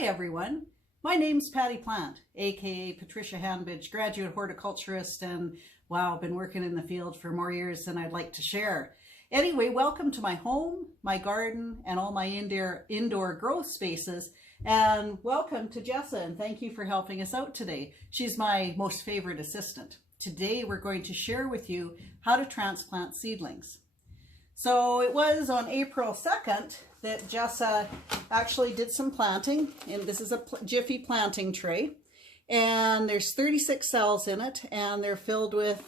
Hi everyone, my name's Patty Plant, aka Patricia Hanbidge, graduate horticulturist, and wow, I've been working in the field for more years than I'd like to share. Anyway, welcome to my home, my garden, and all my indoor growth spaces, and welcome to Jessa, and thank you for helping us out today. She's my most favorite assistant. Today we're going to share with you how to transplant seedlings. So it was on April 2nd that Jessa actually did some planting, and this is a Jiffy planting tray, and there's 36 cells in it, and they're filled with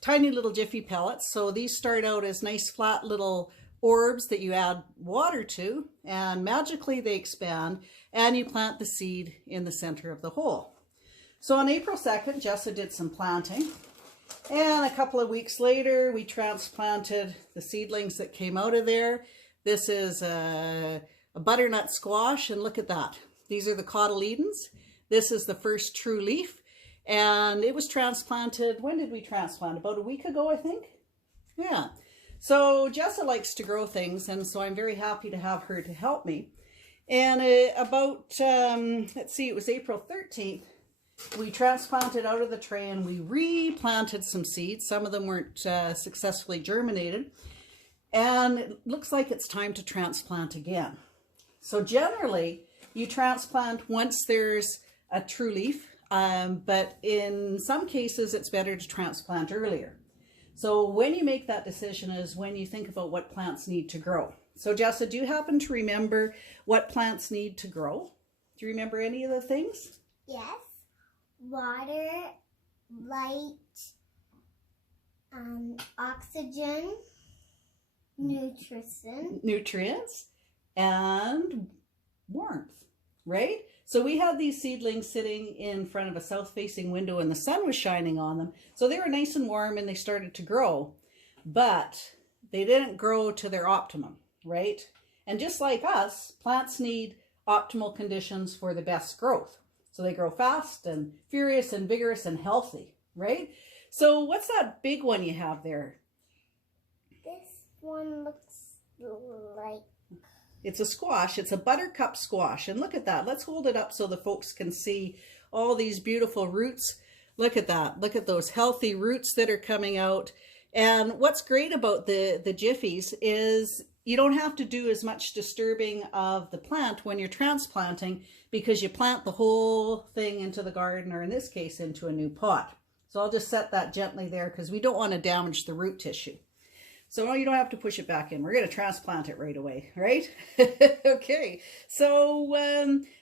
tiny little Jiffy pellets. So these start out as nice flat little orbs that you add water to, and magically they expand, and you plant the seed in the center of the hole. So on April 2nd, Jessa did some planting. And a couple of weeks later, we transplanted the seedlings that came out of there. This is a butternut squash, and look at that. These are the cotyledons. This is the first true leaf, and it was transplanted, when did we transplant? About a week ago, I think? Yeah. So Jessa likes to grow things, and so I'm very happy to have her to help me. And let's see, it was April 13th. We transplanted out of the tray and we replanted some seeds. Some of them weren't successfully germinated. And it looks like it's time to transplant again. So generally, you transplant once there's a true leaf, but in some cases, it's better to transplant earlier. So when you make that decision is when you think about what plants need to grow. So Jessa, do you happen to remember what plants need to grow? Do you remember any of the things? Yes. Water, light, oxygen, nutrients, and warmth, right? So we had these seedlings sitting in front of a south-facing window and the sun was shining on them. So they were nice and warm and they started to grow, but they didn't grow to their optimum, right? And just like us, plants need optimal conditions for the best growth. So they grow fast and furious and vigorous and healthy, right? So what's that big one you have there? This one looks like... It's a squash. It's a buttercup squash. And look at that. Let's hold it up so the folks can see all these beautiful roots. Look at that. Look at those healthy roots that are coming out. And what's great about the Jiffies is you don't have to do as much disturbing of the plant when you're transplanting because you plant the whole thing into the garden, or in this case, into a new pot. So I'll just set that gently there because we don't want to damage the root tissue. So you don't have to push it back in. We're going to transplant it right away, right? Okay. So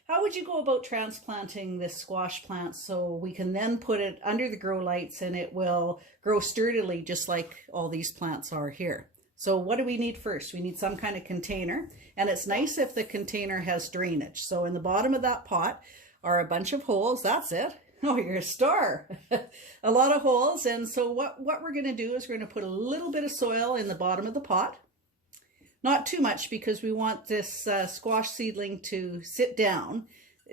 how would you go about transplanting this squash plant so we can then put it under the grow lights and it will grow sturdily just like all these plants are here? So what do we need first? We need some kind of container, and it's nice if the container has drainage. So in the bottom of that pot are a bunch of holes. That's it. Oh, you're a star. A lot of holes. And so what we're going to do is we're going to put a little bit of soil in the bottom of the pot. Not too much because we want this squash seedling to sit down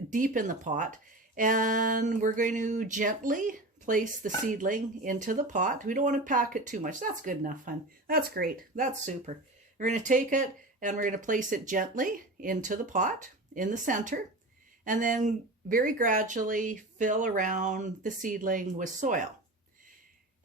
deep in the pot. And we're going to gently place the seedling into the pot. We don't want to pack it too much. That's good enough, hon. That's great. That's super. We're going to take it and we're going to place it gently into the pot in the center, and then very gradually fill around the seedling with soil.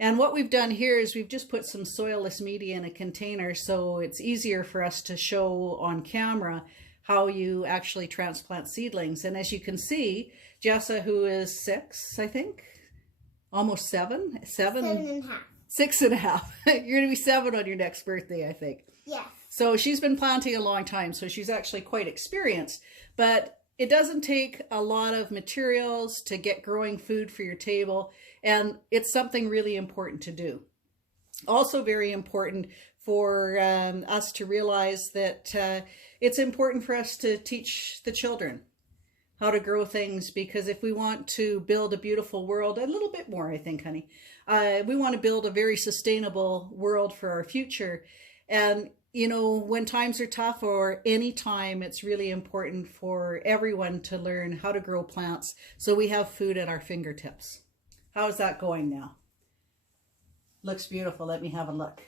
And what we've done here is we've just put some soilless media in a container so it's easier for us to show on camera how you actually transplant seedlings. And as you can see, Jessa, who is 6, I think, almost 7. 7.5. 6.5. You're going to be 7 on your next birthday, I think. Yes. So she's been planting a long time, so she's actually quite experienced. But it doesn't take a lot of materials to get growing food for your table, and it's something really important to do. Also very important for us to realize that it's important for us to teach the children how to grow things, because if we want to build a beautiful world, a little bit more, I think, honey, we want to build a very sustainable world for our future. And, you know, when times are tough or any time, it's really important for everyone to learn how to grow plants so we have food at our fingertips. How's that going now? Looks beautiful. Let me have a look.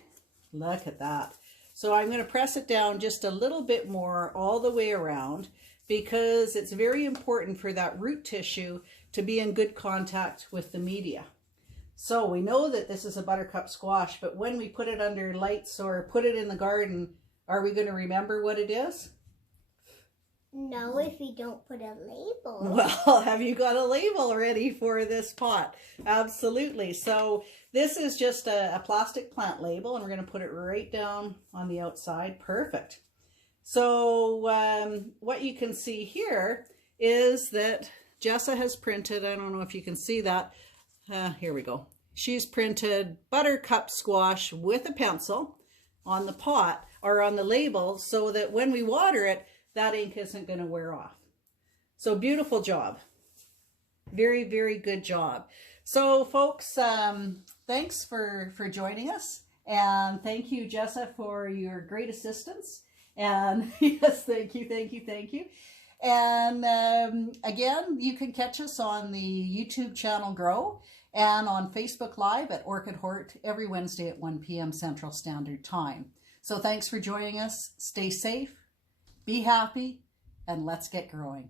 Look at that. So I'm going to press it down just a little bit more all the way around because it's very important for that root tissue to be in good contact with the media. So we know that this is a buttercup squash, but when we put it under lights or put it in the garden, are we going to remember what it is? No, if we don't put a label. Well, have you got a label ready for this pot? Absolutely. So this is just a plastic plant label, and we're going to put it right down on the outside. Perfect. So what you can see here is that Jessa has printed, I don't know if you can see that, here we go. She's printed buttercup squash with a pencil on the pot or on the label so that when we water it, that ink isn't going to wear off. So beautiful job. Very, very good job. So folks, thanks for joining us. And thank you, Jessa, for your great assistance. And yes, thank you, thank you, thank you. And again, you can catch us on the YouTube channel Grow and on Facebook Live at Orchid Hort every Wednesday at 1 p.m. Central Standard Time. So thanks for joining us. Stay safe, be happy, and let's get growing.